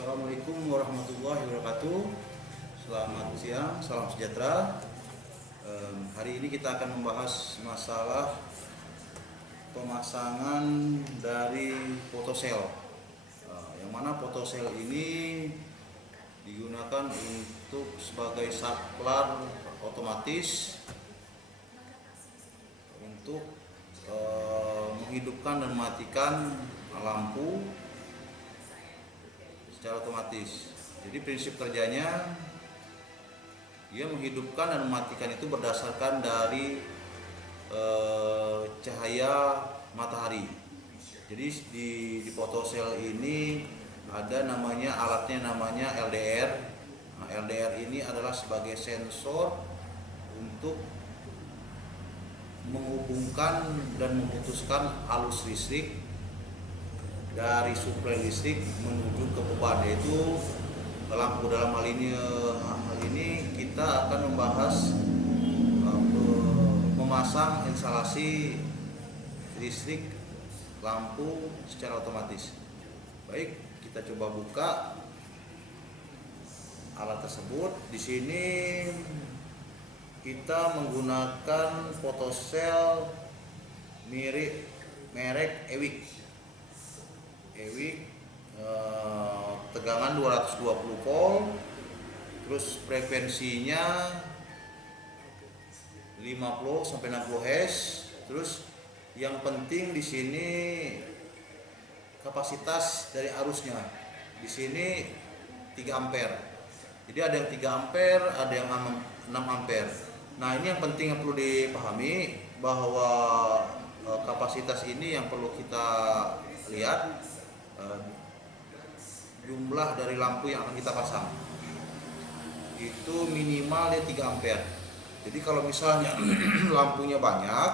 Assalamualaikum warahmatullahi wabarakatuh. Selamat siang, salam sejahtera. Hari ini kita akan membahas masalah pemasangan dari photocell. Yang mana photocell ini digunakan untuk sebagai saklar otomatis untuk menghidupkan dan mematikan lampu secara otomatis. Jadi prinsip kerjanya dia menghidupkan dan mematikan itu berdasarkan dari cahaya matahari. Jadi di photocell ini ada alatnya namanya LDR. LDR ini adalah sebagai sensor untuk menghubungkan dan memutuskan arus listrik dari suplai listrik menuju ke beban, yaitu lampu. Dalam hal ini kita akan membahas memasang instalasi listrik lampu secara otomatis. Baik, kita coba buka alat tersebut. Di sini kita menggunakan photocell merek Ewik, tegangan 220 volt, terus frekuensinya 50 sampai 60 Hz. Terus yang penting di sini kapasitas dari arusnya. Di sini 3 ampere. Jadi ada yang 3 ampere, ada yang 6 ampere. Nah, ini yang penting yang perlu dipahami, bahwa kapasitas ini yang perlu kita lihat jumlah dari lampu yang akan kita pasang. Itu minimal dia 3 ampere. Jadi kalau misalnya lampunya banyak,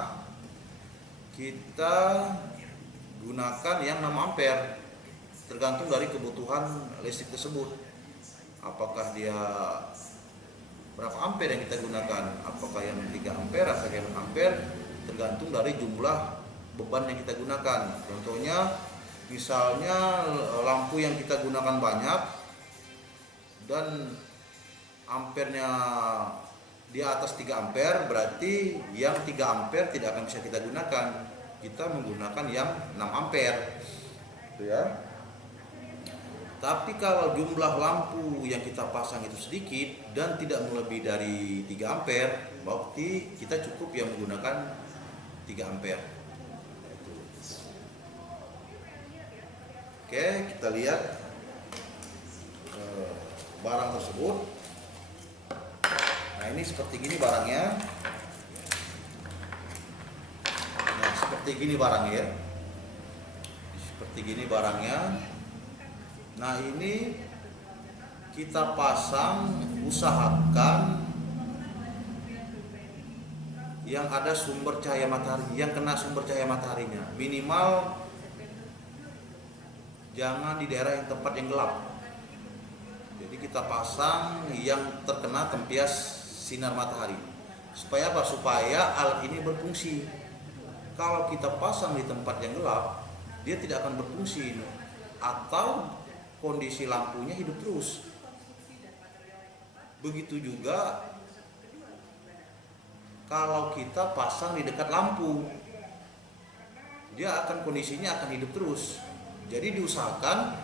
kita gunakan yang 6 ampere. Tergantung dari kebutuhan listrik tersebut. Apakah dia berapa ampere yang kita gunakan? Apakah yang 3 ampere atau yang 6 ampere? Tergantung dari jumlah beban yang kita gunakan. Contohnya, misalnya lampu yang kita gunakan banyak dan ampernya di atas 3 ampere, berarti yang 3 ampere tidak akan bisa kita gunakan. Kita menggunakan yang 6 ampere. Gitu ya. Tapi kalau jumlah lampu yang kita pasang itu sedikit dan tidak melebihi dari 3 ampere, berarti kita cukup yang menggunakan 3 ampere. Oke, kita lihat barang tersebut. Nah, ini seperti gini barangnya. Nah, seperti gini barangnya. Seperti gini barangnya. Nah, ini kita pasang, usahakan yang ada sumber cahaya matahari, yang kena sumber cahaya mataharinya. Minimal jangan di daerah yang tempat yang gelap. Jadi kita pasang yang terkena tempias sinar matahari. Supaya apa? Supaya alat ini berfungsi. Kalau kita pasang di tempat yang gelap, dia tidak akan berfungsi, atau kondisi lampunya hidup terus. Begitu juga kalau kita pasang di dekat lampu, dia kondisinya akan hidup terus. Jadi diusahakan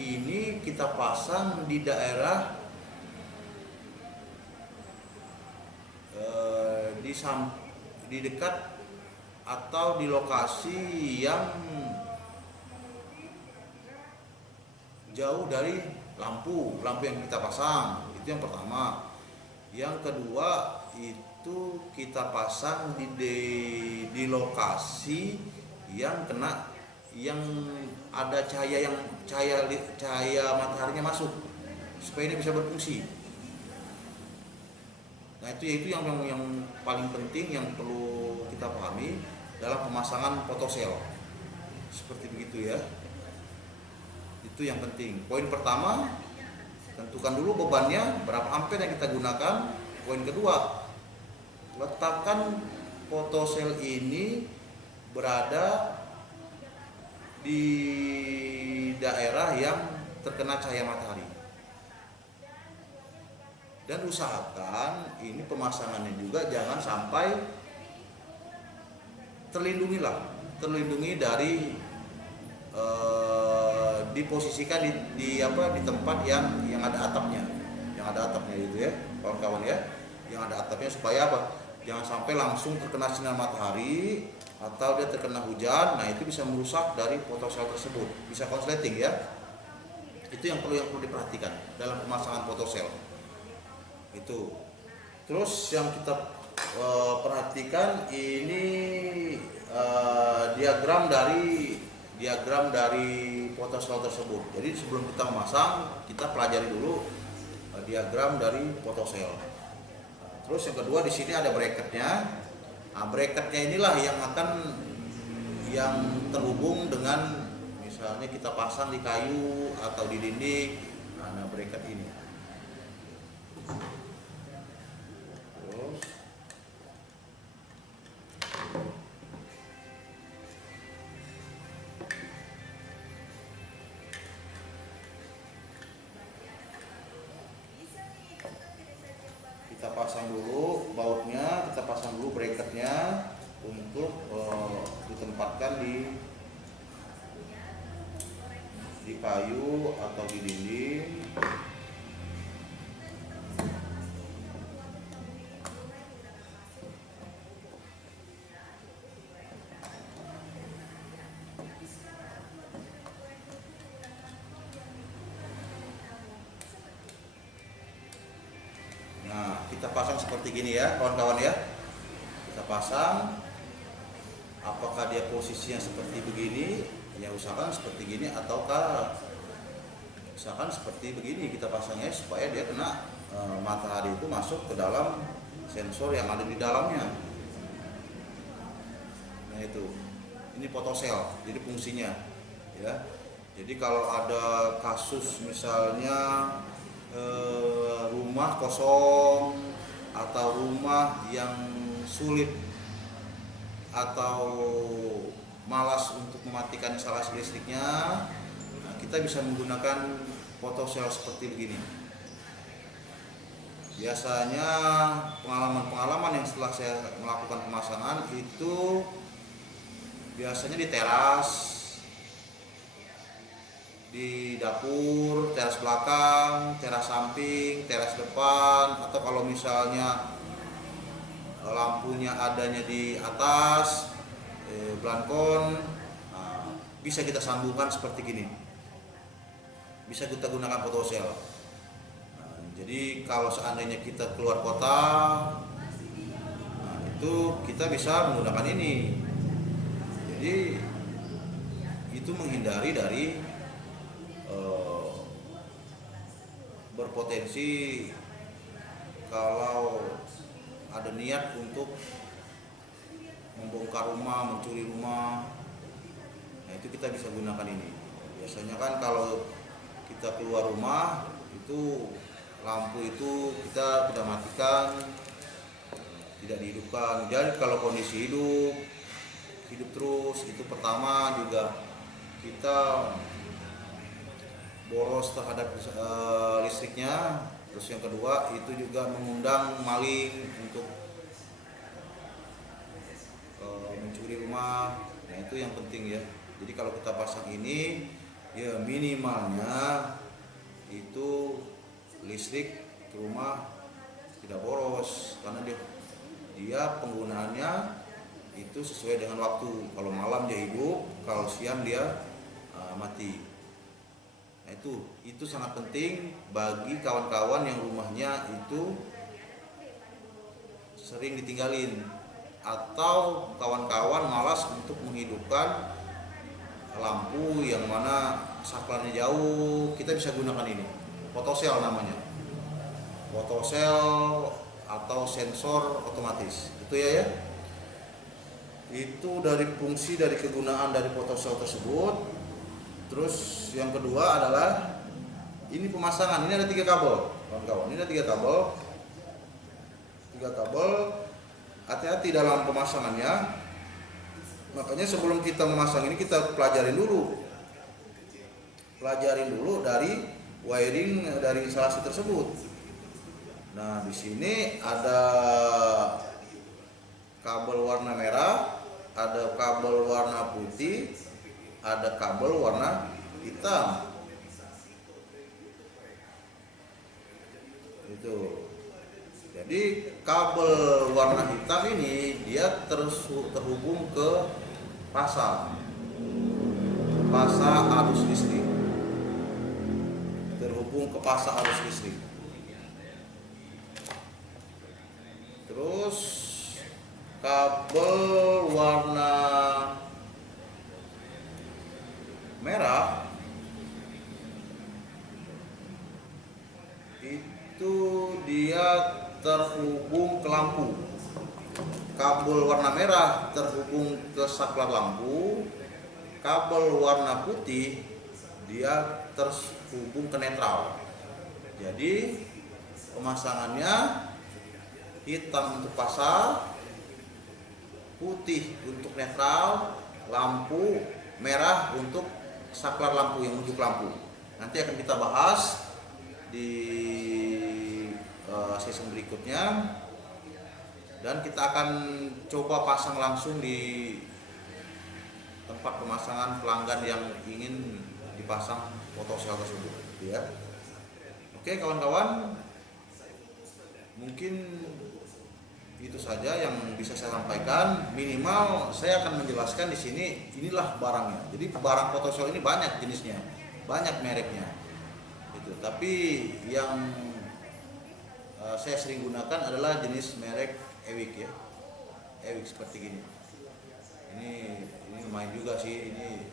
ini kita pasang di daerah di dekat atau di lokasi yang jauh dari lampu yang kita pasang. Itu yang pertama. Yang kedua, itu kita pasang di lokasi yang ada cahaya mataharinya masuk, supaya ini bisa berfungsi. Nah, itu yang paling penting yang perlu kita pahami dalam pemasangan photocell. Seperti begitu ya. Itu yang penting. Poin pertama, tentukan dulu bebannya berapa ampere yang kita gunakan. Poin kedua, letakkan photocell ini berada di daerah yang terkena cahaya matahari. Dan usahakan ini pemasangannya juga jangan sampai terlindungi dari diposisikan di tempat yang ada atapnya, gitu ya kawan-kawan ya, yang ada atapnya, supaya apa? Jangan sampai langsung terkena sinar matahari atau dia terkena hujan. Nah, itu bisa merusak dari photocell tersebut, bisa konsleting ya. Itu yang perlu diperhatikan dalam pemasangan photocell itu. Terus yang kita perhatikan ini diagram dari photocell tersebut. Jadi sebelum kita memasang, kita pelajari dulu diagram dari photocell. Terus yang kedua, di sini ada bracketnya. Nah, bracketnya inilah yang terhubung dengan, misalnya kita pasang di kayu atau di dinding. Nah, bracket ini. Terus kita pasang dulu bautnya, kita pasang dulu bracketnya untuk ditempatkan di kayu atau di dinding. Nah, kita pasang seperti gini ya kawan-kawan ya. Kita pasang, apakah dia posisinya seperti begini, ya usahakan seperti gini, ataukah usahakan seperti begini kita pasangnya, supaya dia kena matahari itu masuk ke dalam sensor yang ada di dalamnya. Nah, itu ini photocell, jadi fungsinya ya. Jadi kalau ada kasus misalnya rumah kosong atau rumah yang sulit atau malas untuk mematikan instalasi listriknya, nah, kita bisa menggunakan photocell seperti begini. Biasanya pengalaman yang setelah saya melakukan pemasangan itu biasanya di teras, di dapur, teras belakang, teras samping, teras depan, atau kalau misalnya lampunya adanya di atas balkon, nah, bisa kita sambungkan seperti gini, bisa kita gunakan photocell. Nah, jadi kalau seandainya kita keluar kota, nah, itu kita bisa menggunakan ini. Jadi itu menghindari dari berpotensi kalau ada niat untuk membongkar rumah, mencuri rumah. Nah, itu kita bisa gunakan ini. Biasanya kan kalau kita keluar rumah itu lampu itu kita tidak matikan, tidak dihidupkan. Jadi kalau kondisi hidup terus, itu pertama juga kita boros terhadap listriknya. Terus yang kedua itu juga mengundang maling untuk mencuri rumah. Nah, itu yang penting ya. Jadi kalau kita pasang ini, ya minimalnya itu listrik ke rumah tidak boros, karena dia penggunaannya itu sesuai dengan waktu. Kalau malam dia hidup, kalau siang dia mati. Nah, itu sangat penting bagi kawan-kawan yang rumahnya itu sering ditinggalin, atau kawan-kawan malas untuk menghidupkan lampu yang mana saklarnya jauh. Kita bisa gunakan ini, photocell namanya, photocell atau sensor otomatis. Itu ya. Itu dari fungsi dari kegunaan dari photocell tersebut. Terus yang kedua adalah ini pemasangan. Ini ada 3 kabel, kawan-kawan. Ini ada 3 kabel. 3 kabel. Hati-hati dalam pemasangannya. Makanya sebelum kita memasang ini kita pelajarin dulu pelajarin dulu dari wiring dari instalasi tersebut. Nah, di sini ada kabel warna merah, ada kabel warna putih, ada kabel warna hitam. Itu. Jadi kabel warna hitam ini dia terhubung ke pasa arus listrik. Terhubung ke pasa arus listrik. Terus kabel warna merah itu dia terhubung ke lampu. Kabel warna merah terhubung ke saklar lampu. Kabel warna putih dia terhubung ke netral. Jadi pemasangannya hitam untuk pasa, putih untuk netral, lampu merah untuk saklar lampu yang unjuk lampu. Nanti akan kita bahas di sesi berikutnya, dan kita akan coba pasang langsung di tempat pemasangan pelanggan yang ingin dipasang photocell tersebut, ya. Oke kawan-kawan, mungkin itu saja yang bisa saya sampaikan. Minimal saya akan menjelaskan di sini, inilah barangnya. Jadi barang photocell ini banyak jenisnya, banyak mereknya. Itu. Tapi yang saya sering gunakan adalah jenis merek Ewik, ya. Ewik seperti gini. Ini lumayan juga sih, ini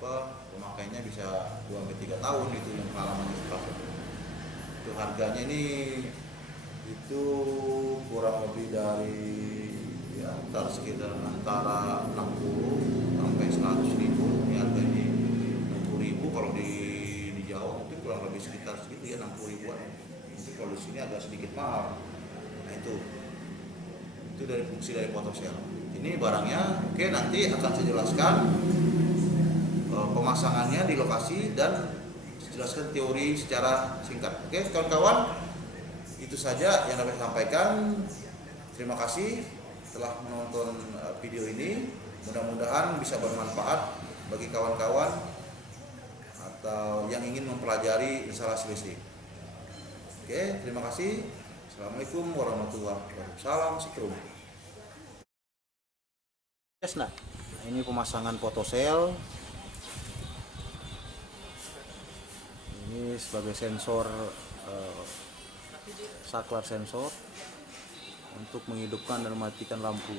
pemakainya bisa 2-3 tahun itu yang pengalaman itu. Harganya ini itu kurang lebih dari sekitar antara 60 sampai 100 ribu. Ini harganya 60 ribu, kalau di Jawa mungkin kurang lebih sekitar segitu ya, 60 ribuan. Mungkin kalau di sini agak sedikit mahal. Nah itu dari fungsi dari photocell. Ini barangnya. Oke, nanti akan saya jelaskan pemasangannya di lokasi dan jelaskan teori secara singkat. Oke kawan-kawan, itu saja yang dapat saya sampaikan. Terima kasih telah menonton video ini. Mudah-mudahan bisa bermanfaat bagi kawan-kawan atau yang ingin mempelajari instalasi listrik. Oke, terima kasih. Assalamualaikum warahmatullahi wabarakatuh. Salam sikrum. Nah, ini pemasangan photocell. Ini sebagai sensor, saklar sensor untuk menghidupkan dan mematikan lampu.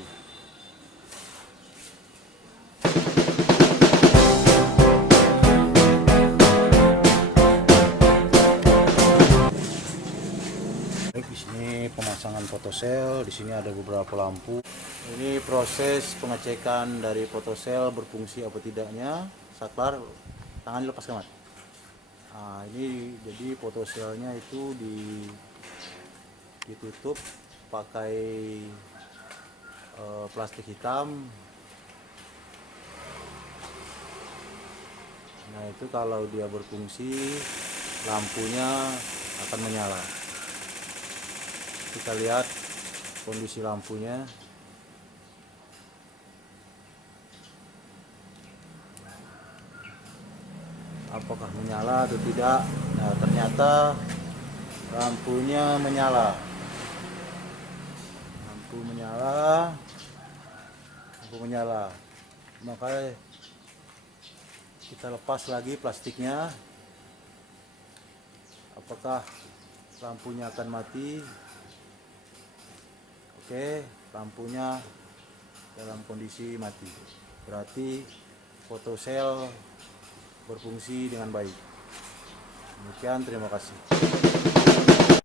Di sini pemasangan photocell, di sini ada beberapa lampu. Ini proses pengecekan dari photocell berfungsi apa tidaknya. Saklar, tangan dilepaskan, Mas. Nah, ini jadi photocellnya itu ditutup pakai plastik hitam. Nah, itu kalau dia berfungsi lampunya akan menyala. Kita lihat kondisi lampunya. Apakah menyala atau tidak? Nah, ternyata lampunya menyala. Lampu menyala. Makanya kita lepas lagi plastiknya. Apakah lampunya akan mati? Oke, lampunya dalam kondisi mati. Berarti photocell berfungsi dengan baik. Demikian, terima kasih.